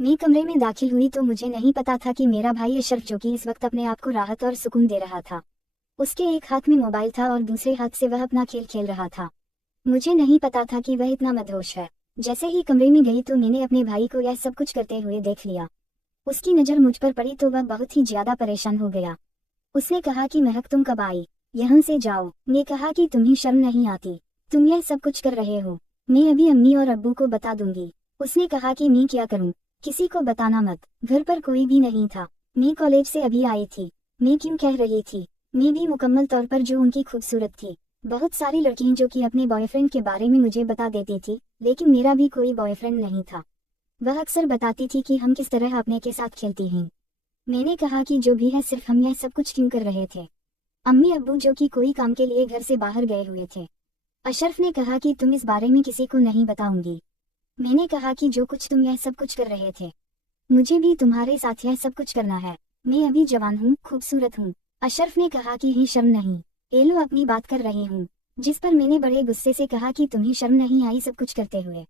मैं कमरे में दाखिल हुई तो मुझे नहीं पता था कि मेरा भाई अशरफ, जो कि इस वक्त अपने आप को राहत और सुकून दे रहा था, उसके एक हाथ में मोबाइल था और दूसरे हाथ से वह अपना खेल खेल रहा था। मुझे नहीं पता था कि वह इतना मदहोश है। जैसे ही कमरे में गई तो मैंने अपने भाई को यह सब कुछ करते हुए देख लिया। उसकी नज़र मुझ पर पड़ी तो वह बहुत ही ज्यादा परेशान हो गया। उसने कहा कि महक, तुम कब आई? यहाँ से जाओ। मैं कहा कि तुम्हें शर्म नहीं आती? तुम यह सब कुछ कर रहे हो। मैं अभी अम्मी और अब्बू को बता दूंगी। उसने कहा कि मैं क्या करूं? किसी को बताना मत। घर पर कोई भी नहीं था। मैं कॉलेज से अभी आई थी। मैं क्यों कह रही थी? मैं भी मुकम्मल तौर पर जो उनकी खूबसूरत थी। बहुत सारी लड़कियां जो कि अपने बॉयफ्रेंड के बारे में मुझे बता देती थी, लेकिन मेरा भी कोई बॉयफ्रेंड नहीं था। वह अक्सर बताती थी कि हम किस तरह अपने के साथ खेलती हैं। मैंने कहा कि जो भी है, सिर्फ हम यह सब कुछ क्यों कर रहे थे? अम्मी अब्बू जो कि कोई काम के लिए घर से बाहर गए हुए थे। अशरफ ने कहा कि तुम इस बारे में किसी को नहीं बताऊंगी। मैंने कहा कि जो कुछ तुम यह सब कुछ कर रहे थे, मुझे भी तुम्हारे साथ यह सब कुछ करना है। मैं अभी जवान हूँ, खूबसूरत हूँ। अशरफ ने कहा कि ही शर्म नहीं? ये लो अपनी बात कर रही हूँ। जिस पर मैंने बड़े गुस्से से कहा कि तुम्हें शर्म नहीं आई सब कुछ करते हुए?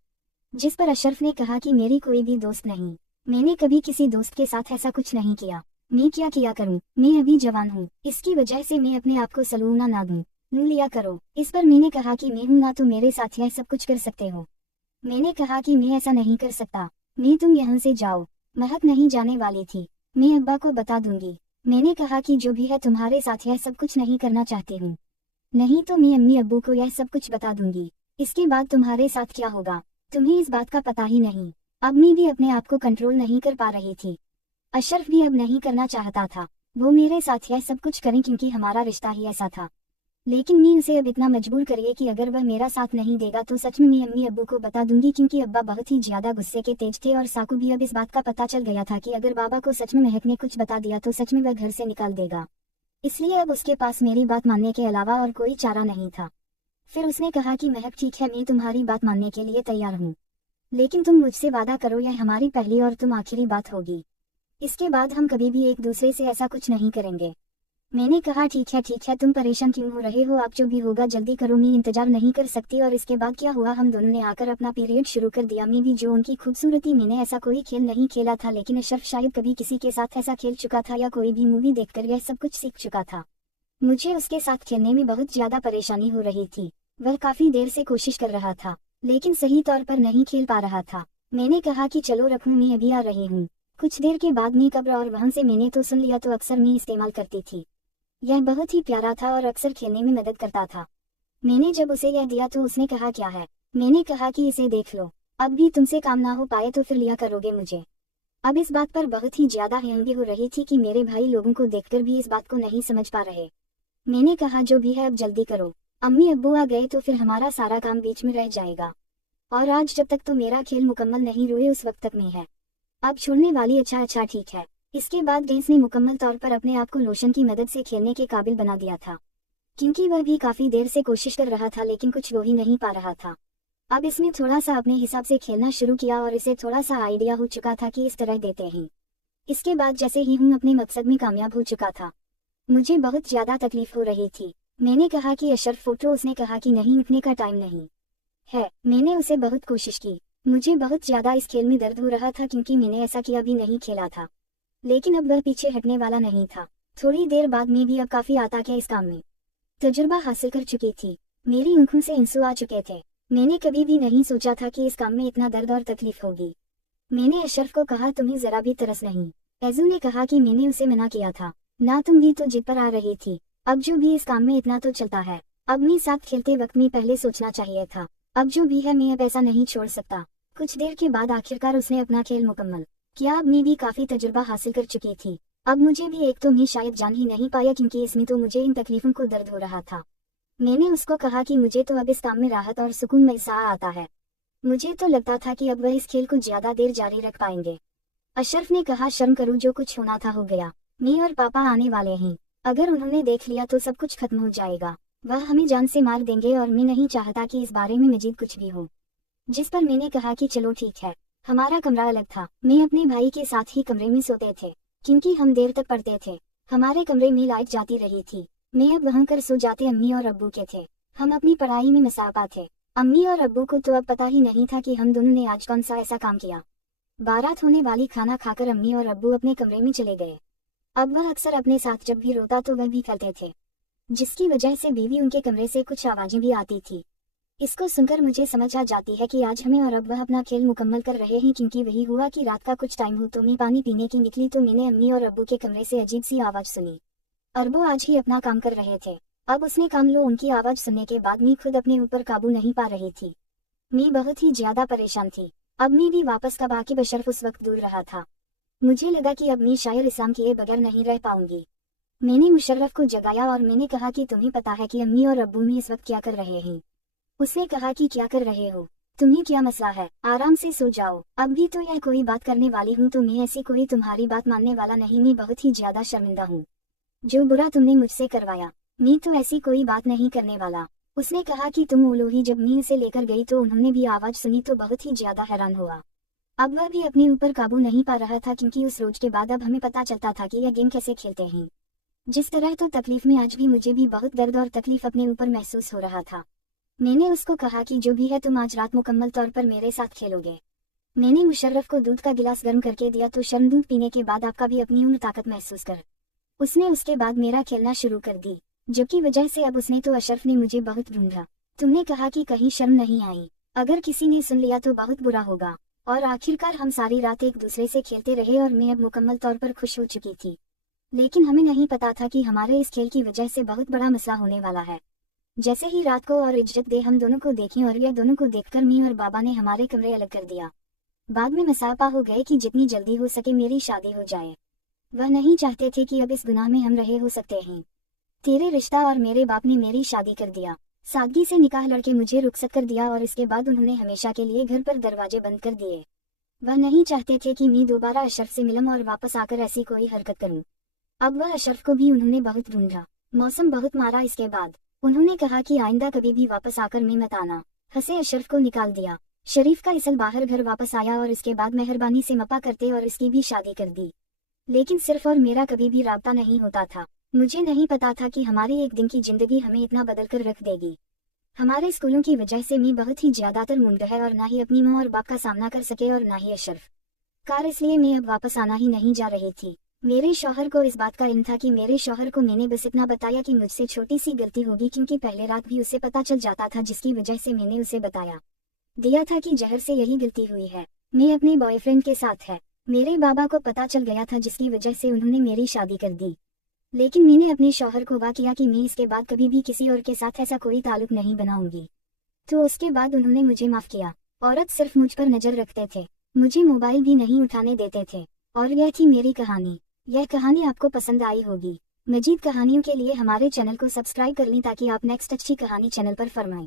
जिस पर अशरफ ने कहा कि मेरी कोई भी दोस्त नहीं। मैंने कभी किसी दोस्त के साथ ऐसा कुछ नहीं किया। मैं क्या किया करूं? मैं अभी जवान हूं, इसकी वजह से मैं अपने आप को सलूना ना दूं। नू लिया करो। इस पर मैंने कहा कि मैं हूं ना, तो मेरे साथ यह सब कुछ कर सकते हो। मैंने कहा कि मैं ऐसा नहीं कर सकता। मैं, तुम यहाँ से जाओ। महक नहीं जाने वाली थी। मैं अब्बा को बता दूंगी। मैंने कहा कि जो भी है, तुम्हारे साथ यह सब कुछ नहीं करना चाहती हूँ। नहीं तो मैं अम्मी अब्बू को यह सब कुछ बता दूंगी। इसके बाद तुम्हारे साथ क्या होगा, तुम्हें इस बात का पता ही नहीं। अब मैं भी अपने आप को कंट्रोल नहीं कर पा रही थी। अशरफ भी अब नहीं करना चाहता था। वो मेरे साथ यह सब कुछ करें क्योंकि हमारा रिश्ता ही ऐसा था। लेकिन मैं उसे अब इतना मजबूर करिए कि अगर वह मेरा साथ नहीं देगा तो सच में मैं अम्मी अब्बू को बता दूंगी, क्योंकि अब्बा बहुत ही ज्यादा गुस्से के तेज थे और साकू भी अब इस बात का पता चल गया था कि अगर बाबा को सच में महक ने कुछ बता दिया तो सच में वह घर से निकाल देगा। इसलिए अब उसके पास मेरी बात मानने के अलावा और कोई चारा नहीं था। फिर उसने कहा कि महक ठीक है, मैं तुम्हारी बात मानने के लिए तैयार हूँ, लेकिन तुम मुझसे वादा करो यह हमारी पहली और तुम आखिरी बात होगी। इसके बाद हम कभी भी एक दूसरे से ऐसा कुछ नहीं करेंगे। मैंने कहा ठीक है, तुम परेशान क्यों हो रहे हो? आप जो भी होगा जल्दी करो, मैं इंतजार नहीं कर सकती। और इसके बाद क्या हुआ, हम दोनों ने आकर अपना पीरियड शुरू कर दिया। मैं भी जो उनकी खूबसूरती, मैंने ऐसा कोई खेल नहीं खेला था, लेकिन अशरफ शायद कभी किसी के साथ ऐसा खेल चुका था या कोई भी मूवी देखकर यह सब कुछ सीख चुका था। मुझे उसके साथ खेलने में बहुत ज्यादा परेशानी हो रही थी। वह काफी देर से कोशिश कर रहा था, लेकिन सही तौर पर नहीं खेल पा रहा था। मैंने कहा कि चलो रखूं, मैं अभी आ रही हूँ। कुछ देर के बाद मैं कब्र और वहां से मैंने तो सुन लिया, तो अक्सर मैं इस्तेमाल करती थी। यह बहुत ही प्यारा था और अक्सर खेलने में मदद करता था। मैंने जब उसे यह दिया तो उसने कहा क्या है? मैंने कहा कि इसे देख लो, अब भी तुमसे काम ना हो पाए तो फिर लिया करोगे मुझे। अब इस बात पर बहुत ही ज्यादा हैरानी हो रही थी कि मेरे भाई लोगों को देखकर भी इस बात को नहीं समझ पा रहे। मैंने कहा जो भी है अब जल्दी करो, अम्मी अब्बू आ गए तो फिर हमारा सारा काम बीच में रह जाएगा। और आज जब तक तो मेरा खेल मुकम्मल नहीं हुए उस वक्त तक में है। अब छोड़ने वाली? अच्छा ठीक है। इसके बाद गेंस ने मुकम्मल तौर पर अपने आप को लोशन की मदद से खेलने के काबिल बना दिया था, क्योंकि वह भी काफी देर से कोशिश कर रहा था लेकिन कुछ हो ही नहीं पा रहा था। अब इसमें थोड़ा सा अपने हिसाब से खेलना शुरू किया और इसे थोड़ा सा आइडिया हो चुका था कि इस तरह देते हैं। इसके बाद जैसे ही हूँ अपने मकसद में कामयाब हो चुका था। मुझे बहुत ज्यादा तकलीफ हो रही थी। मैंने कहा कि अशरफ फोटो, उसने कहा कि नहीं, उठने का टाइम नहीं है। मैंने उसे बहुत कोशिश की। मुझे बहुत ज्यादा इस खेल में दर्द हो रहा था क्योंकि मैंने ऐसा किया भी नहीं खेला था, लेकिन अब वह पीछे हटने वाला नहीं था। थोड़ी देर बाद मैं भी अब काफी आता के इस काम में तजुर्बा हासिल कर चुकी थी। मेरी आंखों से आंसू आ चुके थे। मैंने कभी भी नहीं सोचा था कि इस काम में इतना दर्द और तकलीफ होगी। मैंने अशरफ को कहा तुम्हें जरा भी तरस नहीं? एजू ने कहा कि मैंने उसे मना किया था ना, तुम भी तो जिद पर आ रही थी। अब जो भी इस काम में इतना तो चलता है। अब मैं साथ खेलते वक्त में पहले सोचना चाहिए था। अब जो भी है मैं अब ऐसा नहीं छोड़ सकता। कुछ देर के बाद आखिरकार उसने अपना खेल मुकम्मल किया। अब मैं भी काफी तजुर्बा हासिल कर चुकी थी। अब मुझे भी एक तो मैं शायद जान ही नहीं पाया क्योंकि इसमें तो मुझे इन तकलीफों को दर्द हो रहा था। मैंने उसको कहा कि मुझे तो अब इस काम में राहत और सुकून महसूस आता है। मुझे तो लगता था कि अब वह इस खेल को ज्यादा देर जारी रख पाएंगे। अशरफ ने कहा शर्म करो, जो कुछ होना था हो गया। मैं और पापा आने वाले हैं, अगर उन्होंने देख लिया तो सब कुछ खत्म हो जाएगा। वह हमें जान से मार देंगे और मैं नहीं चाहता कि इस बारे में मजीद कुछ भी हो। जिस पर मैंने कहा कि चलो ठीक है। हमारा कमरा अलग था। मैं अपने भाई के साथ ही कमरे में सोते थे क्योंकि हम देर तक पढ़ते थे। हमारे कमरे में लाइट जाती रही थी। मैं अब वहां कर सो जाते अम्मी और अब्बू के थे। हम अपनी पढ़ाई में मसाफा थे। अम्मी और अब्बू को तो अब पता ही नहीं था कि हम दोनों ने आज कौन सा ऐसा काम किया। बारात होने वाली खाना खाकर अम्मी और अब्बू अपने कमरे में चले गए। अब वह अक्सर अपने साथ जब भी रोता तो वह भी करते थे, जिसकी वजह से बीवी उनके कमरे से कुछ आवाजें भी आती थी। इसको सुनकर मुझे समझ आ जाती है कि आज हमें और अब वह अपना खेल मुकम्मल कर रहे हैं, क्योंकि वही हुआ कि रात का कुछ टाइम हो तो मैं पानी पीने की निकली तो मैंने अम्मी और अब्बू के कमरे से अजीब सी आवाज सुनी। अरबो आज ही अपना काम कर रहे थे। अब उसने काम लो उनकी आवाज सुनने के बाद मैं खुद अपने ऊपर काबू नहीं पा रही थी। मैं बहुत ही ज्यादा परेशान थी। अब मैं भी वापस कब आके बशर्फ उस वक्त दूर रहा था। मुझे लगा कि अब मैं शायद इस्लाम किए बगैर नहीं रह पाऊंगी। मैंने मुशर्रफ को जगाया और मैंने कहा कि तुम्हें पता है कि अम्मी और अब्बू में इस वक्त क्या कर रहे हैं। उसने कहा कि क्या कर रहे हो, तुम्हें क्या मसला है, आराम से सो जाओ। अब भी तो यह कोई बात करने वाली हूँ तो मैं ऐसी कोई तुम्हारी बात मानने वाला नहीं। मैं बहुत ही ज्यादा शर्मिंदा हूँ जो बुरा तुमने मुझसे करवाया। मैं तो ऐसी कोई बात नहीं करने वाला। उसने कहा कि तुम उलोही जब मैं उसे लेकर गई तो उन्होंने भी आवाज सुनी तो बहुत ही ज्यादा हैरान हुआ। अब वह भी अपने ऊपर काबू नहीं पा रहा था, क्योंकि उस रोज के बाद अब हमें पता चलता था कि यह गेम कैसे खेलते हैं। जिस तरह तो तकलीफ में आज भी मुझे भी बहुत दर्द और तकलीफ अपने ऊपर महसूस हो रहा था। मैंने उसको कहा कि जो भी है तुम आज रात मुकम्मल तौर पर मेरे साथ खेलोगे। मैंने मुशर्रफ को दूध का गिलास गर्म करके दिया तो शर्म दूध पीने के बाद आपका भी अपनी उम्र ताकत महसूस कर। उसने उसके बाद मेरा खेलना शुरू कर दी, जो की वजह से अब उसने तो अशरफ ने मुझे बहुत ढूंढा। तुमने कहा कि कहीं शर्म नहीं आई, अगर किसी ने सुन लिया तो बहुत बुरा होगा। और आखिरकार हम सारी रात एक दूसरे से खेलते रहे और मैं अब मुकम्मल तौर पर खुश हो चुकी थी। लेकिन हमें नहीं पता था कि हमारे इस खेल की वजह से बहुत बड़ा मसला होने वाला है। जैसे ही रात को और इज्जत दे हम दोनों को देखें और यह दोनों को देखकर मैं और बाबा ने हमारे कमरे अलग कर दिया। बाद में मसापा हो गए कि जितनी जल्दी हो सके मेरी शादी हो जाए। वह नहीं चाहते थे कि अब इस गुनाह में हम रहे हो सकते हैं। तेरे रिश्ता और मेरे बाप ने मेरी शादी कर दिया। सादगी से निकाह लड़के मुझे रुखसत कर दिया और इसके बाद उन्होंने हमेशा के लिए घर पर दरवाजे बंद कर दिए। वह नहीं चाहते थे कि मैं दोबारा अशरफ से मिलूं और वापस आकर ऐसी कोई हरकत करूं। अब वह अशरफ को भी उन्होंने बहुत ढूंढा, मौसम बहुत मारा। इसके बाद उन्होंने कहा कि आइंदा कभी भी वापस आकर मैं मत आना। हंसे अशरफ को निकाल दिया। शरीफ का इसल बाहर घर वापस आया और इसके बाद मेहरबानी से मपा करते और इसकी भी शादी कर दी। लेकिन सिर्फ और मेरा कभी भी राब्ता नहीं होता था। मुझे नहीं पता था कि हमारी एक दिन की जिंदगी हमें इतना बदल कर रख देगी। हमारे स्कूलों की वजह से मैं बहुत ही ज्यादातर मुंड है और ना ही अपनी माँ और बाप का सामना कर सके और ना ही अशरफ कार, इसलिए मैं अब वापस आना ही नहीं जा रही थी। मेरे शौहर को इस बात का इल्म था कि मेरे शौहर को मैंने बस इतना बताया कि मुझसे छोटी सी गलती होगी, क्योंकि पहले रात भी उसे पता चल जाता था, जिसकी वजह से मैंने उसे बताया दिया था कि जहर से यही गलती हुई है। मैं अपने बॉयफ्रेंड के साथ है। मेरे बाबा को पता चल गया था, जिसकी वजह से उन्होंने मेरी शादी कर दी। लेकिन मैंने अपने शौहर को वादा किया कि मैं इसके बाद कभी भी किसी और के साथ ऐसा कोई ताल्लुक नहीं बनाऊंगी। तो उसके बाद उन्होंने मुझे माफ किया। औरत सिर्फ मुझ पर नजर रखते थे, मुझे मोबाइल भी नहीं उठाने देते थे। और यह थी मेरी कहानी। यह कहानी आपको पसंद आई होगी। मजीद कहानियों के लिए हमारे चैनल को सब्सक्राइब कर लें ताकि आप नेक्स्ट अच्छी कहानी चैनल पर फरमाएं।